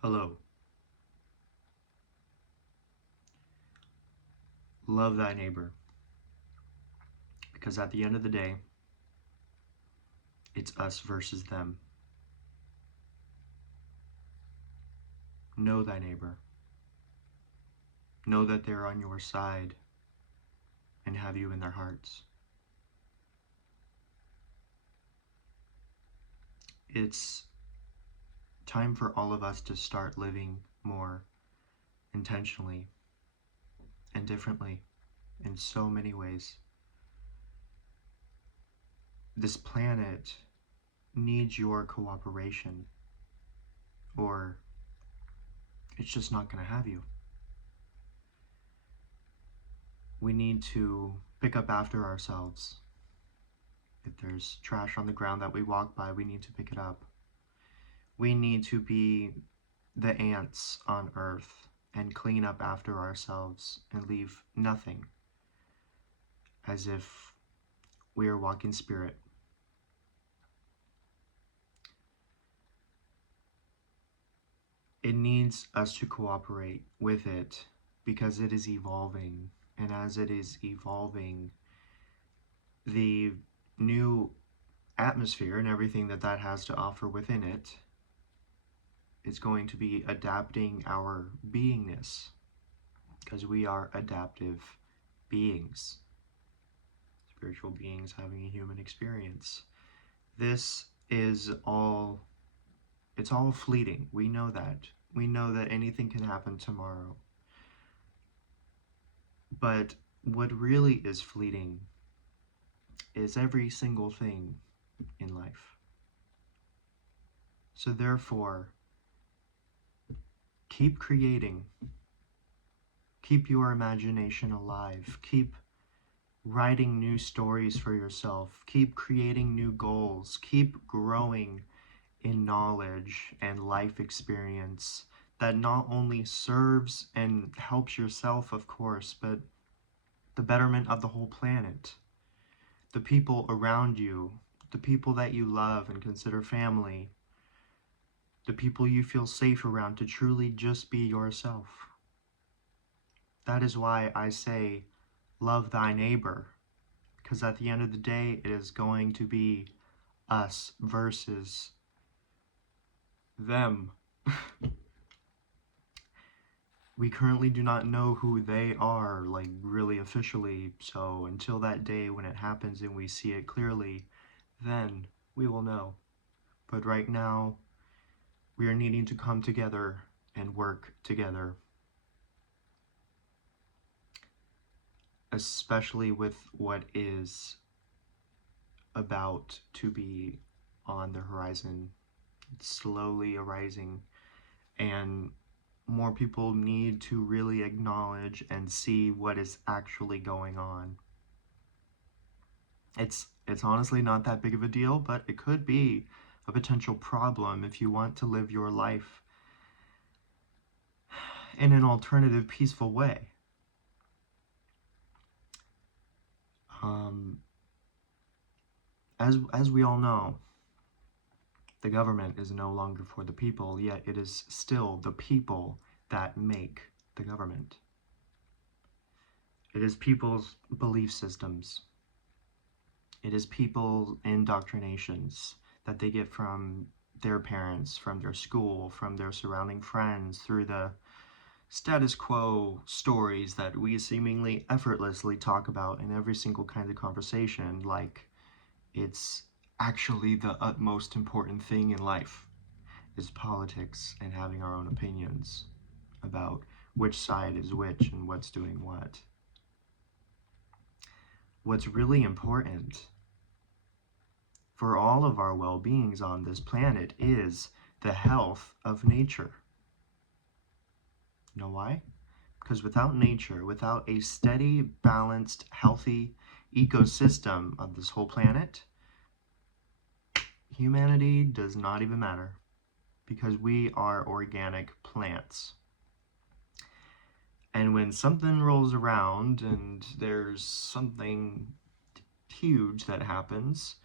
Hello. Love thy neighbor. Because at the end of the day, it's us versus them. Know thy neighbor. Know that they're on your side and have you in their hearts. It's time for all of us to start living more intentionally and differently in so many ways. This planet needs your cooperation, or it's just not going to have you. We need to pick up after ourselves. If there's trash on the ground that we walk by, we need to pick it up. We need to be the ants on Earth and clean up after ourselves and leave nothing, as if we are walking spirit. It needs us to cooperate with it because it is evolving, and as it is evolving, the new atmosphere and everything that that has to offer within it is going to be adapting our beingness, because we are adaptive beings, spiritual beings having a human experience. This is all, it's all fleeting. We know that. We know that anything can happen tomorrow. But what really is fleeting is every single thing in life. So therefore, keep creating. Keep your imagination alive. Keep writing new stories for yourself. Keep creating new goals. Keep growing in knowledge and life experience that not only serves and helps yourself, of course, but the betterment of the whole planet, the people around you, the people that you love and consider family, the people you feel safe around, to truly just be yourself. That is why I say, love thy neighbor, because at the end of the day, it is going to be us versus them. We currently do not know who they are, like, really officially, so until that day when it happens and we see it clearly, then we will know. But right now, we are needing to come together and work together, especially with what is about to be on the horizon. It's slowly arising, and more people need to really acknowledge and see what is actually going on. It's honestly not that big of a deal, but it could be a potential problem if you want to live your life in an alternative, peaceful way. Um, as we all know, the government is no longer for the people, yet it is still the people that make the government. It is people's belief systems. It is people's indoctrinations that they get from their parents, from their school, from their surrounding friends, through the status quo stories that we seemingly effortlessly talk about in every single kind of conversation, like it's actually the utmost important thing in life is politics and having our own opinions about which side is which and what's doing what. What's really important for all of our well-beings on this planet is the health of nature. You know why? Because without nature, without a steady, balanced, healthy ecosystem of this whole planet, humanity does not even matter, because we are organic plants. And when something rolls around and there's something huge that happens,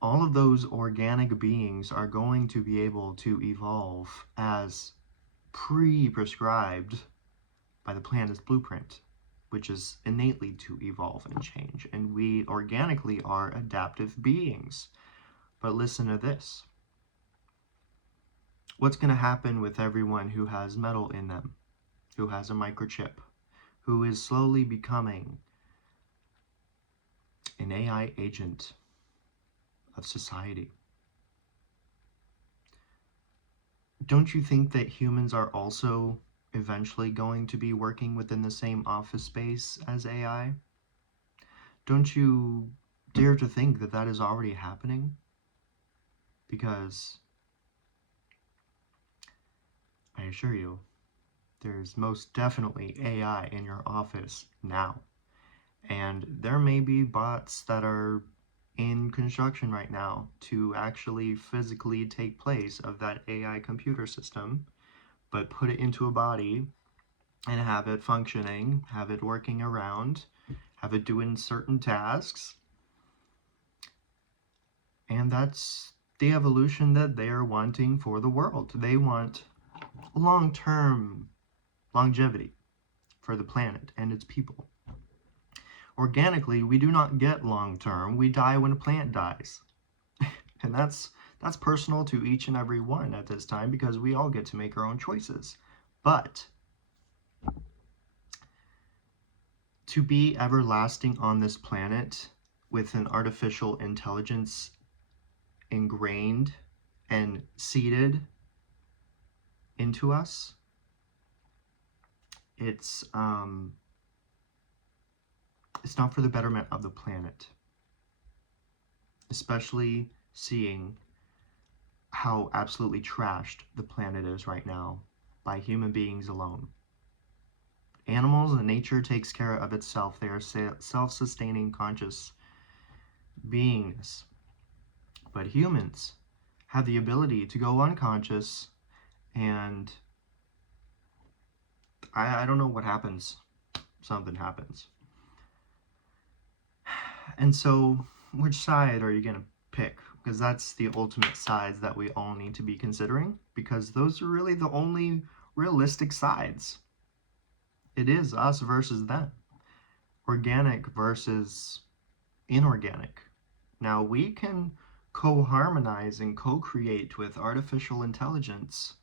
all of those organic beings are going to be able to evolve as pre-prescribed by the planet's blueprint, which is innately to evolve and change. And we organically are adaptive beings. But listen to this. What's going to happen with everyone who has metal in them, who has a microchip, who is slowly becoming an AI agent of society? Don't you think that humans are also eventually going to be working within the same office space as AI? Don't you dare to think that that is already happening? Because I assure you, there's most definitely AI in your office now. And there may be bots that are in construction right now to actually physically take place of that AI computer system, but put it into a body and have it functioning, have it working around, have it doing certain tasks. And that's the evolution that they are wanting for the world. They want long-term longevity for the planet and its people. Organically, we do not get long-term. We die when a plant dies. And that's personal to each and every one at this time, because we all get to make our own choices. But to be everlasting on this planet with an artificial intelligence ingrained and seeded into us, it's not for the betterment of the planet, especially seeing how absolutely trashed the planet is right now by human beings alone. Animals and nature takes care of itself. They are self-sustaining conscious beings. But humans have the ability to go unconscious, and I don't know what happens. Something happens. And so, which side are you going to pick? Because that's the ultimate sides that we all need to be considering, because those are really the only realistic sides. It is us versus them. Organic versus inorganic. Now, we can co-harmonize and co-create with artificial intelligence,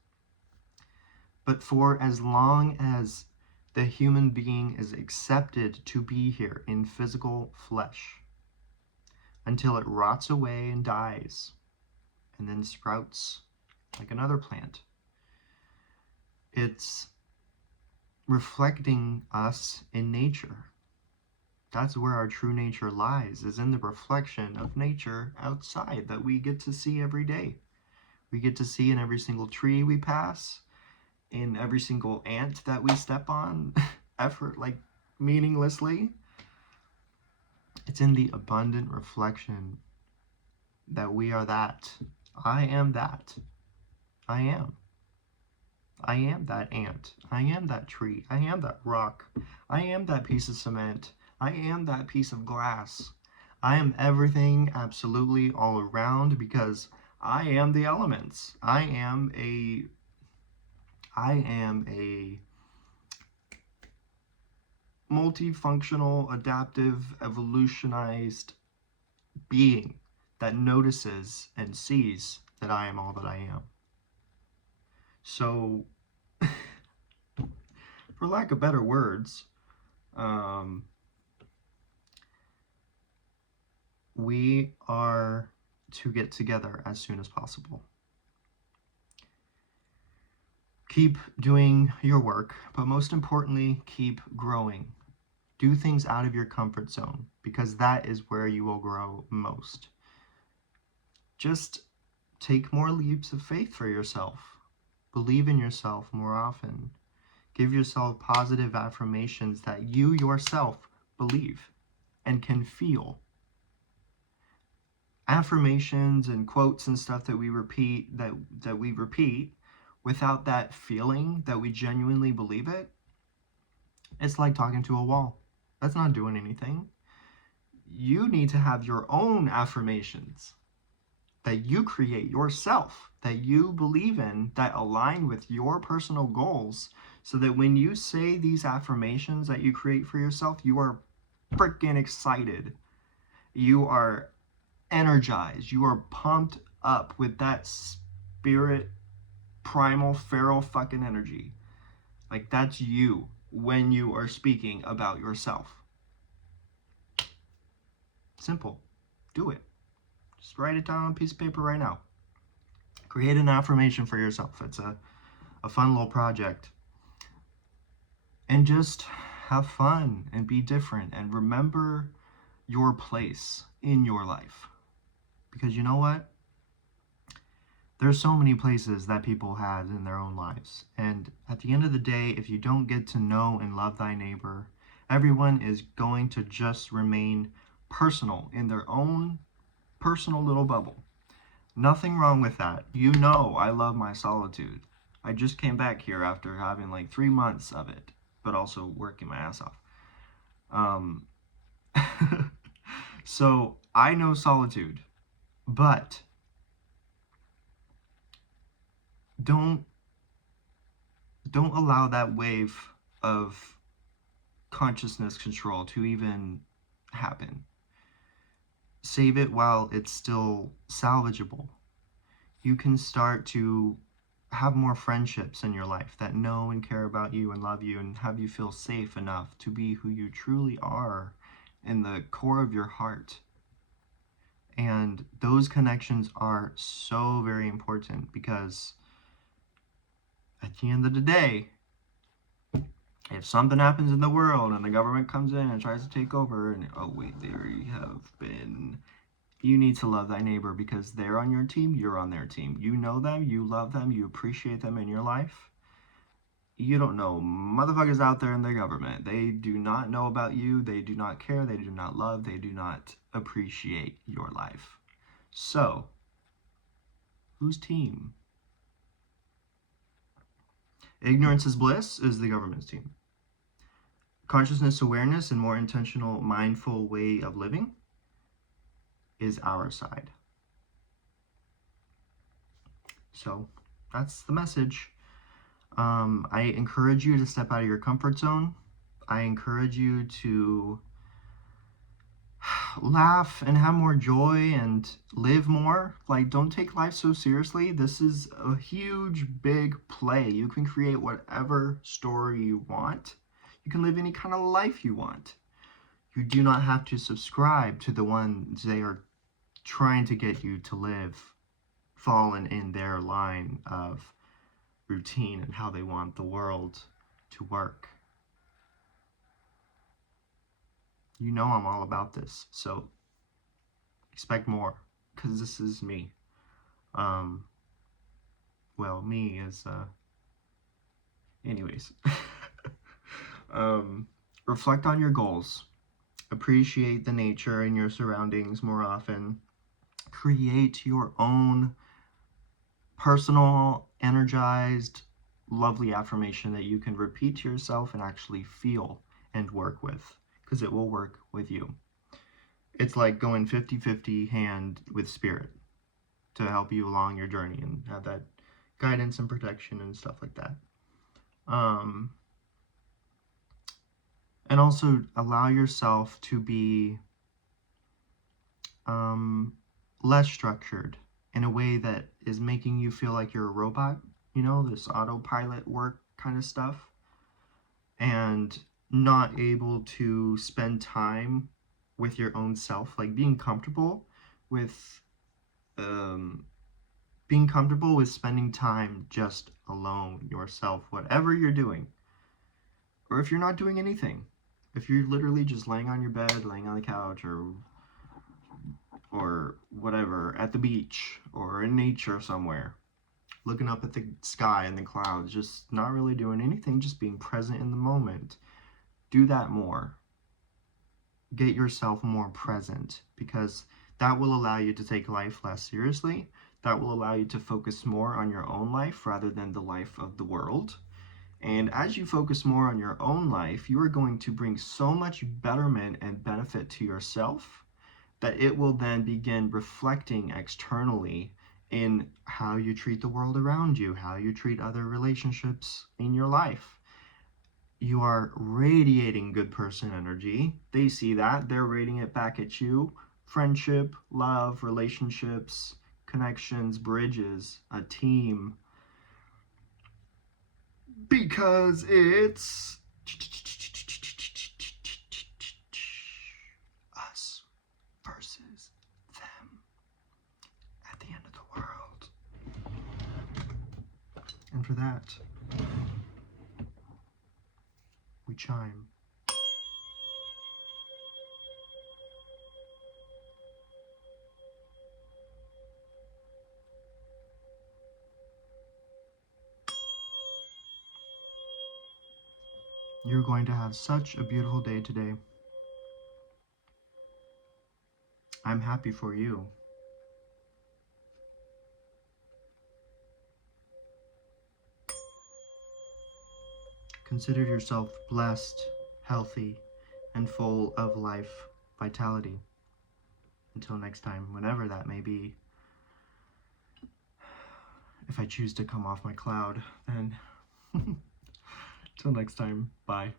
but for as long as the human being is accepted to be here in physical flesh, until it rots away and dies, and then sprouts like another plant, it's reflecting us in nature. That's where our true nature lies, is in the reflection of nature outside that we get to see every day. We get to see in every single tree we pass, in every single ant that we step on, meaninglessly. It's in the abundant reflection that we are that. I am that. I am. I am that ant. I am that tree. I am that rock. I am that piece of cement. I am that piece of glass. I am everything absolutely all around, because I am the elements. I am a multifunctional, adaptive, evolutionized being that notices and sees that I am all that I am. So, for lack of better words, we are to get together as soon as possible. Keep doing your work, but most importantly, keep growing. Do things out of your comfort zone, because that is where you will grow most. Just take more leaps of faith for yourself. Believe in yourself more often. Give yourself positive affirmations that you yourself believe and can feel. Affirmations and quotes and stuff that we repeat, without that feeling that we genuinely believe it, it's like talking to a wall. That's not doing anything. You need to have your own affirmations that you create yourself, that you believe in, that align with your personal goals, so that when you say these affirmations that you create for yourself, you are freaking excited. You are energized. You are pumped up with that spirit, primal, feral fucking energy. Like, that's you when you are speaking about yourself. Simple. Do it. Just write it down on a piece of paper right now. Create an affirmation for yourself. It's a fun little project. And just have fun and be different and remember your place in your life. Because you know what? There's so many places that people have in their own lives. And at the end of the day, if you don't get to know and love thy neighbor, everyone is going to just remain personal in their own personal little bubble. Nothing wrong with that. You know I love my solitude. I just came back here after having like 3 months of it, but also working my ass off. So I know solitude, but don't allow that wave of consciousness control to even happen. Save it while it's still salvageable. You can start to have more friendships in your life that know and care about you and love you and have you feel safe enough to be who you truly are in the core of your heart. And those connections are so very important, because at the end of the day, if something happens in the world and the government comes in and tries to take over, and oh wait, they already have been, you need to love thy neighbor, because they're on your team, you're on their team. You know them, you love them, you appreciate them in your life. You don't know motherfuckers out there in the government. They do not know about you. They do not care. They do not love. They do not appreciate your life. So, whose team? Ignorance is bliss is the government's team. Consciousness, awareness, and more intentional, mindful way of living is our side. So, that's the message. I encourage you to step out of your comfort zone. I encourage you to laugh and have more joy and live more. Like, don't take life so seriously. This is a huge, big play. You can create whatever story you want. You can live any kind of life you want. You do not have to subscribe to the ones they are trying to get you to live, fallen in their line of routine and how they want the world to work. You know I'm all about this, so expect more, because this is me. Well, me is, anyways. Reflect on your goals. Appreciate the nature in your surroundings more often. Create your own personal, energized, lovely affirmation that you can repeat to yourself and actually feel and work with, because it will work with you. It's like going 50-50 hand with spirit to help you along your journey and have that guidance and protection and stuff like that. And also allow yourself to be less structured in a way that is making you feel like you're a robot, you know, this autopilot work kind of stuff, and not able to spend time with your own self, like being comfortable with spending time just alone, yourself, whatever you're doing. Or if you're not doing anything, if you're literally just laying on your bed, laying on the couch, or whatever, at the beach or in nature somewhere, looking up at the sky and the clouds, just not really doing anything, just being present in the moment. Do that more. Get yourself more present, because that will allow you to take life less seriously. That will allow you to focus more on your own life rather than the life of the world. And as you focus more on your own life, you are going to bring so much betterment and benefit to yourself that it will then begin reflecting externally in how you treat the world around you, how you treat other relationships in your life. You are radiating good person energy. They see that, they're radiating it back at you. Friendship, love, relationships, connections, bridges, a team. Because it's us versus them at the end of the world. And for that, we chime. You're going to have such a beautiful day today. I'm happy for you. Consider yourself blessed, healthy, and full of life vitality. Until next time, whenever that may be. If I choose to come off my cloud, then till next time, bye.